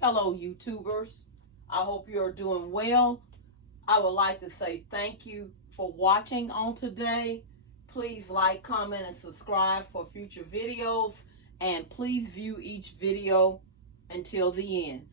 Hello, YouTubers. I hope you're doing well. I would like to say thank you for watching on today. Please like, comment, and subscribe for future videos. And please view each video until the end.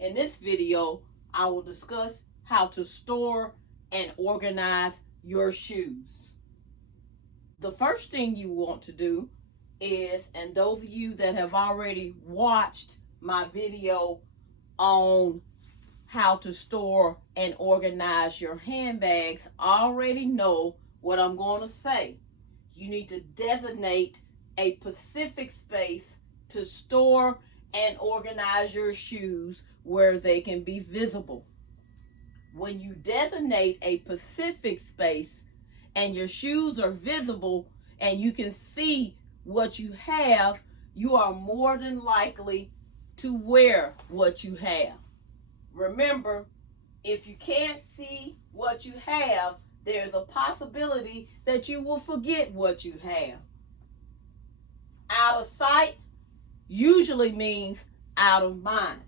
In this video, I will discuss how to store and organize your shoes. The first thing you want to do is, and those of you that have already watched my video on how to store and organize your handbags already know what I'm going to say. You need to designate a specific space to store and organize your shoes where they can be visible. When you designate a specific space and your shoes are visible and you can see what you have, you are more than likely to wear what you have. Remember, if you can't see what you have, there's a possibility that you will forget what you have. Out of sight usually means out of mind.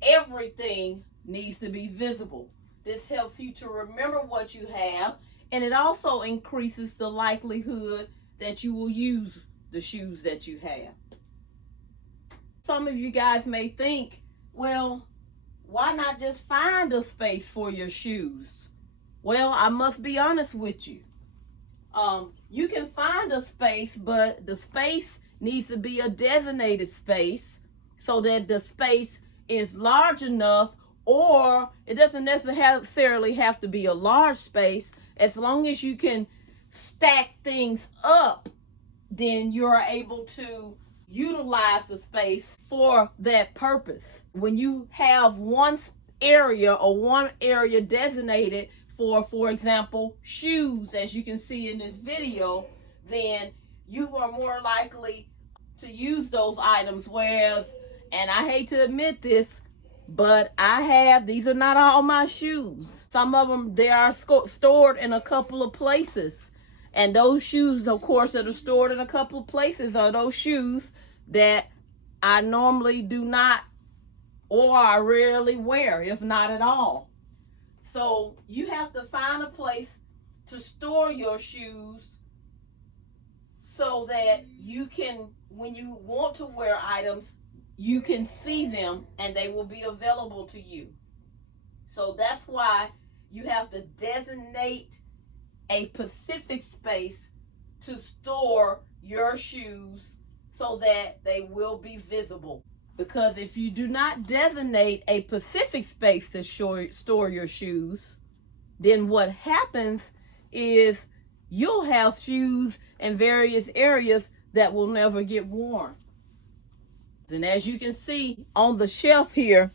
Everything needs to be visible. This helps you to remember what you have, and it also increases the likelihood that you will use the shoes that you have. Some of you guys may think, well, why not just find a space for your shoes? Well, I must be honest with you. You can find a space, but the space needs to be a designated space so that the space is large enough, or it doesn't necessarily have to be a large space. As long as you can stack things up, then you're able to utilize the space for that purpose. When you have one area designated for example, shoes, as you can see in this video, then you are more likely to use those items. Whereas, and I hate to admit this, but these are not all my shoes. Some of them, they are stored in a couple of places. And those shoes, of course, that are stored in a couple of places are those shoes that I normally do not, or I rarely wear, if not at all. So you have to find a place to store your shoes so that you can, when you want to wear items, you can see them and they will be available to you. So that's why you have to designate a specific space to store your shoes so that they will be visible. Because if you do not designate a specific space to store your shoes, then what happens is you'll have shoes in various areas that will never get worn. And as you can see on the shelf here,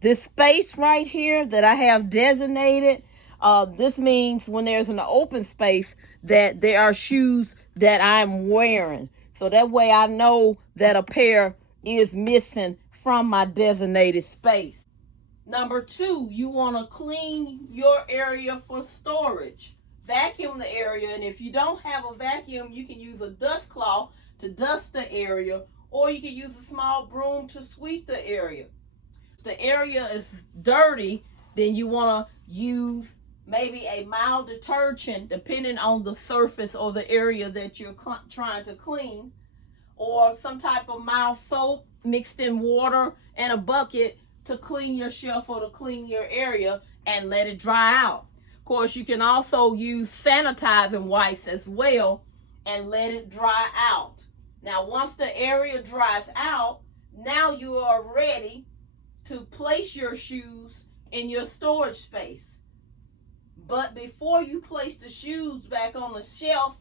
this space right here that I have designated, this means when there's an open space that there are shoes that I'm wearing. So that way I know that a pair is missing from my designated space. Number 2, you want to clean your area for storage. Vacuum the area, and if you don't have a vacuum, you can use a dust cloth to dust the area, or you can use a small broom to sweep the area. If the area is dirty, then you want to use maybe a mild detergent depending on the surface or the area that you're trying to clean, or some type of mild soap mixed in water and a bucket to clean your shelf or to clean your area and let it dry out. Of course, you can also use sanitizing wipes as well and let it dry out. Now, once the area dries out, now you are ready to place your shoes in your storage space. But before you place the shoes back on the shelf,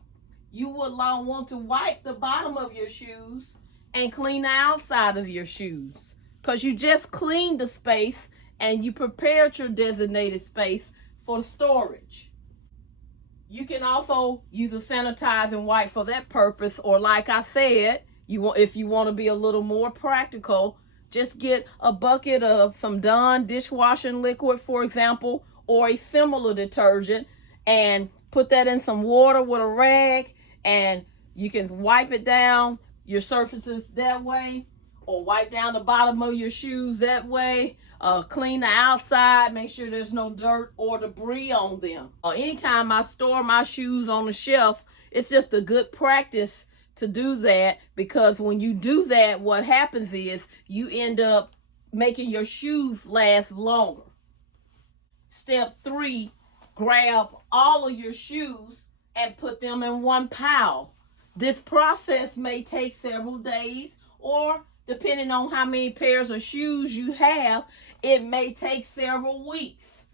you would want to wipe the bottom of your shoes and clean the outside of your shoes, because you just cleaned the space and you prepared your designated space for storage. You can also use a sanitizing wipe for that purpose, or like I said, if you want to be a little more practical, just get a bucket of some Dawn dishwashing liquid, for example, or a similar detergent, and put that in some water with a rag, and you can wipe it down your surfaces that way. or wipe down the bottom of your shoes that way. Clean the outside, make sure there's no dirt or debris on them. Anytime I store my shoes on the shelf, it's just a good practice to do that, because when you do that, what happens is you end up making your shoes last longer. Step 3, grab all of your shoes and put them in one pile. This process may take several days, or depending on how many pairs of shoes you have, it may take several weeks,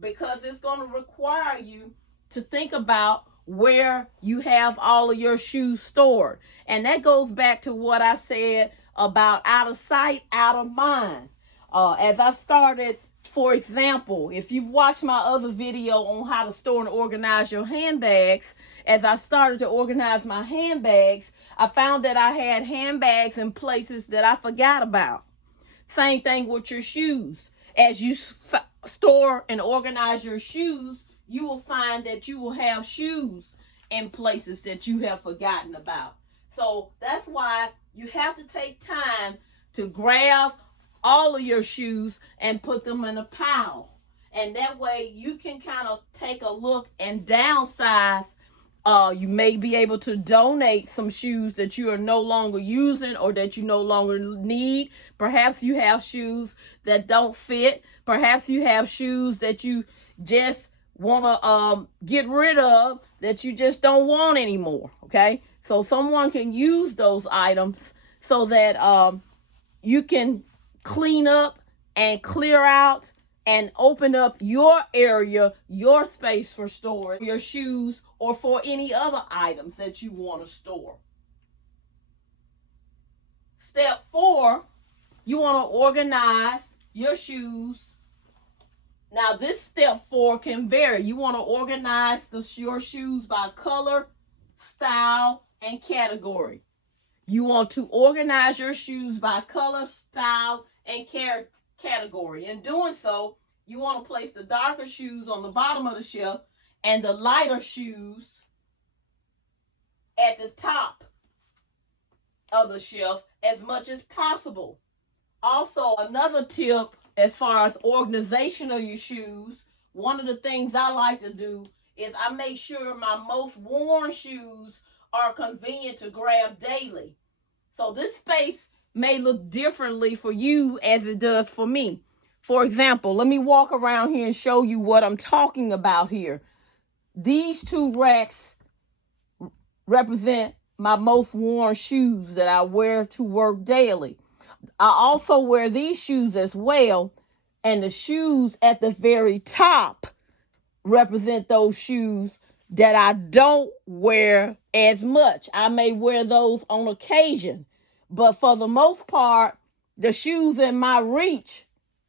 because it's going to require you to think about where you have all of your shoes stored. And that goes back to what I said about out of sight, out of mind. As I started, for example, if you've watched my other video on how to store and organize your handbags, as I started to organize my handbags, I found that I had handbags in places that I forgot about. Same thing with your shoes. As you store and organize your shoes, you will find that you will have shoes in places that you have forgotten about. So that's why you have to take time to grab all of your shoes and put them in a pile. And that way you can kind of take a look and downsize. You may be able to donate some shoes that you are no longer using or that you no longer need. Perhaps you have shoes that don't fit. Perhaps you have shoes that you just want to get rid of, that you just don't want anymore. Okay, so someone can use those items so that you can clean up and clear out and open up your area, your space for storing your shoes or for any other items that you want to store. Step 4, you want to organize your shoes. Now, this step 4 can vary. You want to organize your shoes by color, style, and category. You want to organize your shoes by color, style, and category. In doing so, you want to place the darker shoes on the bottom of the shelf and the lighter shoes at the top of the shelf as much as possible. Also, another tip as far as organization of your shoes, one of the things I like to do is I make sure my most worn shoes are convenient to grab daily. So this space may look differently for you as it does for me. For example, let me walk around here and show you what I'm talking about here. These 2 racks represent my most worn shoes that I wear to work daily. I also wear these shoes as well, and the shoes at the very top represent those shoes that I don't wear as much. I may wear those on occasion, but for the most part, the shoes in my reach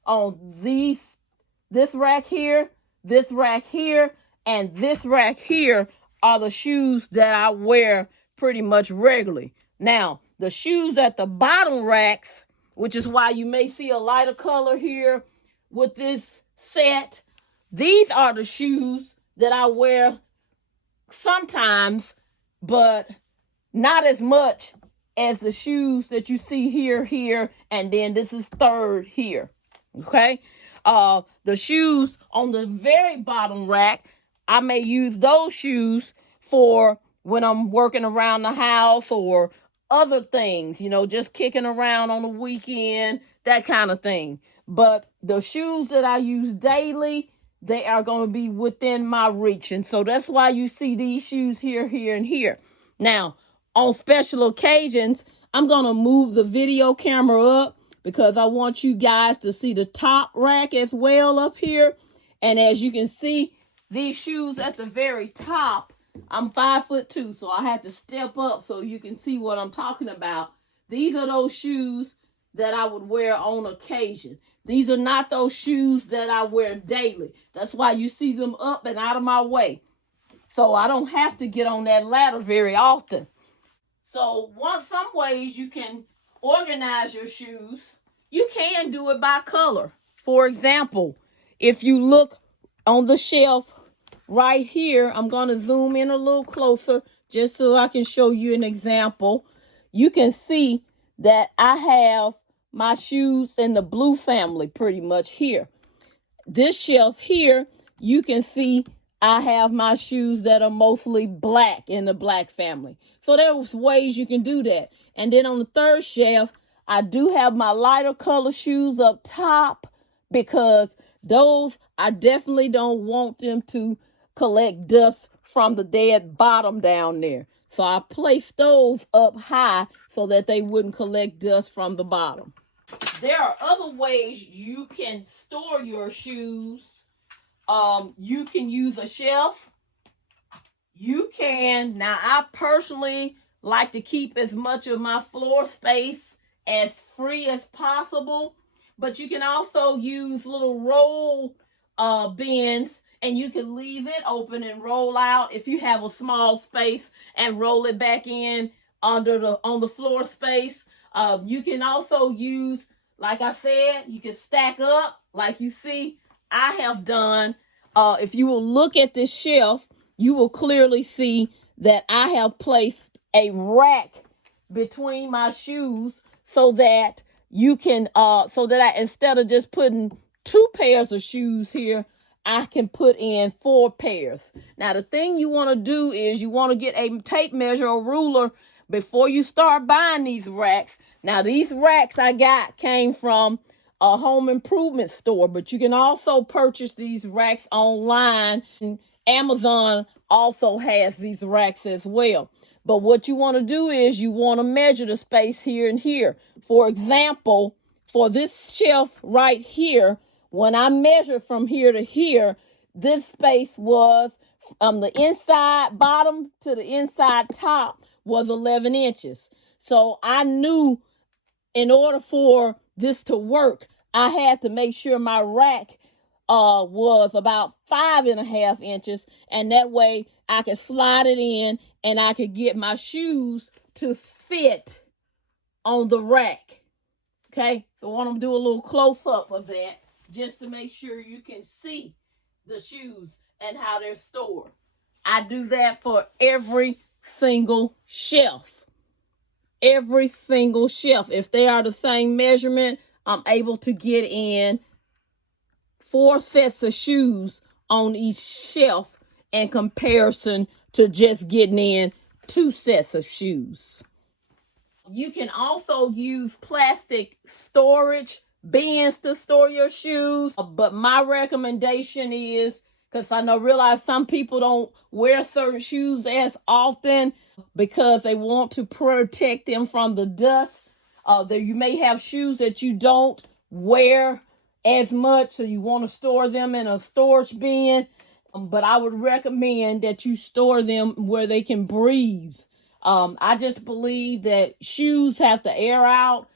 on this rack here, and this rack here are the shoes that I wear pretty much regularly. Now, the shoes at the bottom racks, which is why you may see a lighter color here with this set, these are the shoes that I wear sometimes, but not as much as the shoes that you see here, and then this is third here. Okay? The shoes on the very bottom rack, I may use those shoes for when I'm working around the house or other things, just kicking around on the weekend, that kind of thing. But the shoes that I use daily, they are going to be within my reach. And so that's why you see these shoes here, and here. Now, on special occasions, I'm going to move the video camera up because I want you guys to see the top rack as well up here. And as you can see, these shoes at the very top, I'm 5'2", so I had to step up so you can see what I'm talking about. These are those shoes that I would wear on occasion. These are not those shoes that I wear daily. That's why you see them up and out of my way. So I don't have to get on that ladder very often. So some ways you can organize your shoes, you can do it by color. For example, if you look on the shelf right here, I'm going to zoom in a little closer just so I can show you an example. You can see that I have my shoes in the blue family pretty much here. This shelf here, you can see I have my shoes that are mostly black in the black family. So there's ways you can do that. And then on the third shelf, I do have my lighter color shoes up top because those, I definitely don't want them to collect dust from the dead bottom down there. So I placed those up high so that they wouldn't collect dust from the bottom. There are other ways you can store your shoes. You can use a shelf. You can, now I personally like to keep as much of my floor space as free as possible, but you can also use little roll bins, and you can leave it open and roll out if you have a small space and roll it back in on the floor space. You can also use, like I said, you can stack up like you see I have done. If you will look at this shelf, you will clearly see that I have placed a rack between my shoes so that you can, instead of just putting 2 pairs of shoes here, I can put in 4 pairs. Now, the thing you want to do is you want to get a tape measure or ruler before you start buying these racks. Now, these racks I got came from a home improvement store, but you can also purchase these racks online. Amazon also has these racks as well. But what you want to do is you want to measure the space here and here. For example, for this shelf right here, when I measured from here to here, this space was the inside bottom to the inside top was 11 inches. So I knew in order for this to work, I had to make sure my rack was about 5.5 inches, and that way I could slide it in and I could get my shoes to fit on the rack. Okay, so I want to do a little close-up of that just to make sure you can see the shoes and how they're stored. I do that for every single shelf. Every single shelf. If they are the same measurement, I'm able to get in 4 sets of shoes on each shelf in comparison to just getting in 2 sets of shoes. You can also use plastic storage bins to store your shoes. But my recommendation is, because realize some people don't wear certain shoes as often because they want to protect them from the dust. You may have shoes that you don't wear as much, so you want to store them in a storage bin. But I would recommend that you store them where they can breathe. I just believe that shoes have to air out.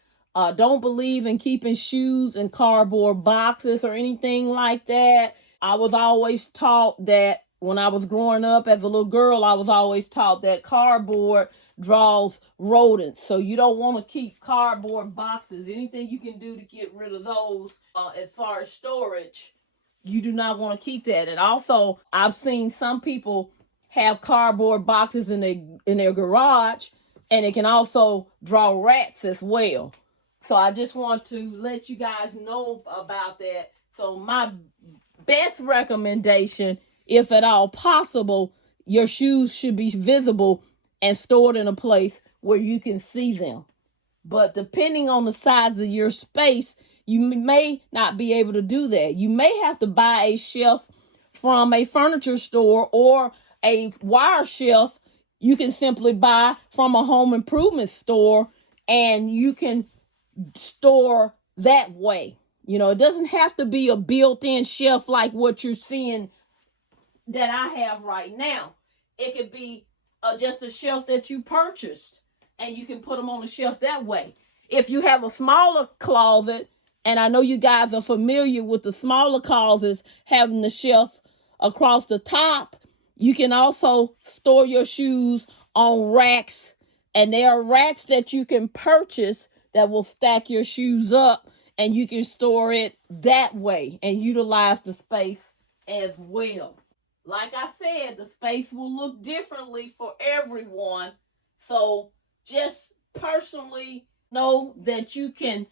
Don't believe in keeping shoes in cardboard boxes or anything like that. I was always taught that when I was growing up as a little girl, I was always taught that cardboard draws rodents. So you don't want to keep cardboard boxes. Anything you can do to get rid of those as far as storage, you do not want to keep that. And also, I've seen some people have cardboard boxes in their garage, and it can also draw rats as well. So I just want to let you guys know about that. So my best recommendation, if at all possible, your shoes should be visible and stored in a place where you can see them. But depending on the size of your space, you may not be able to do that. You may have to buy a shelf from a furniture store, or a wire shelf you can simply buy from a home improvement store, and you can store that way. It doesn't have to be a built-in shelf like what you're seeing that I have right now. It could be just a shelf that you purchased, and you can put them on the shelf that way. If you have a smaller closet, and I know you guys are familiar with the smaller closets having the shelf across the top, you can also store your shoes on racks, and there are racks that you can purchase that will stack your shoes up, and you can store it that way and utilize the space as well. Like I said, the space will look differently for everyone. So just personally, Know that you can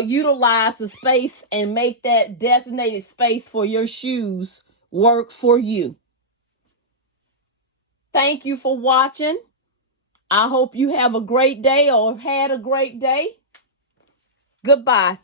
utilize the space and make that designated space for your shoes work for you. Thank you for watching. I hope you have a great day or had a great day. Goodbye.